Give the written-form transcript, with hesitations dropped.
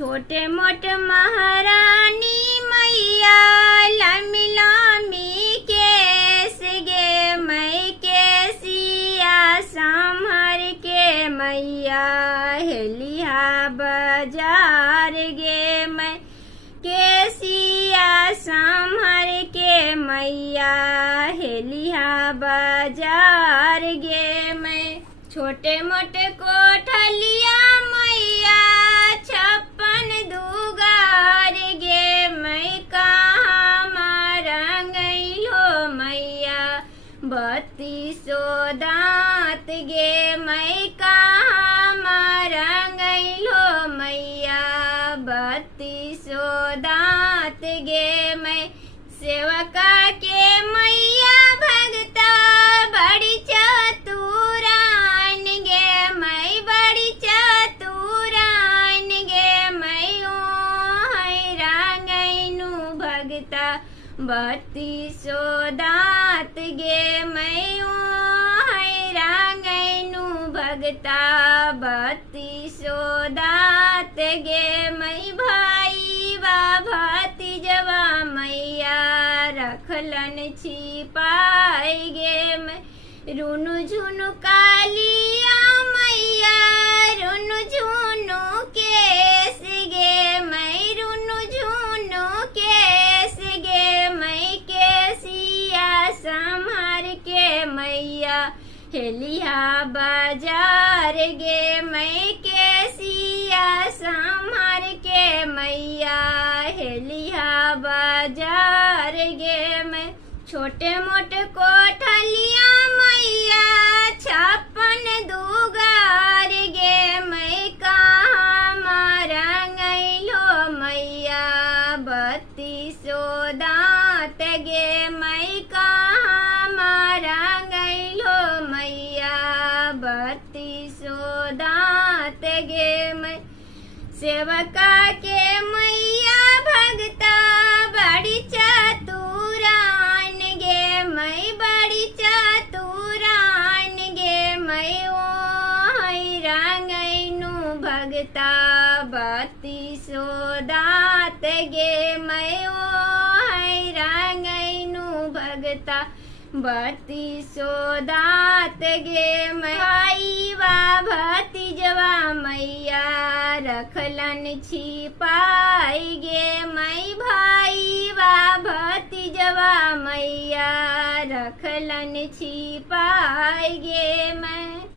छोटे मोटे महारानी मैया लामी लामी केस गे मैं केसिया संभर के मैया हेलिया बाजार गे मैं केसिया संभर के मैया हेलिया बाजार गे मैं छोटे मोटे कोठलिया मैया छप्पन दुगार गे मैं कहाँ मारंगैलो मैया 32 दांत गे मैं कहाँ मारंगैलो मैया 32 दांत गे मैं सेवका के मैया भगता बड़ी चतुरान गे मैं बड़ी चतुरान गे मैं ओ हैरांगैनु भगता 32 दांत गे मैं ओ हैरांगैनु भगता 32 दांत गे मैं भाई भतीजवा मैया रखलन छिपाई गे मैं रुनु झुनु कालिया मैया रुनु झुनु केस गे मैं रुनु झुनु केस गे मैं केसिया संभर के मैया हेलिया बाजार गे मैं केसिया संभर के मैया हेलिया बाजार गे मैं छोटे मोटे कोठलिया मैया छप्पन दुगार गे मैं कहाँ मारंगैलो मैया 32 दांत गे मैं कहाँ मारंगैलो मैया 32 दांत गे मैं सेवका के मैया भगता बड़ी चतुरान गे मैं बड़ी चतुरान गे मैं ओ हैरांगैनु भगता 32 दांत गे मैं ओ हैरांगैनु भगता 32 दांत गे मैं भाई भतीजवा मैया रखलन छिपाई गे मैं भाई भतीजवा मैया रखलन छिपाई गे मैं।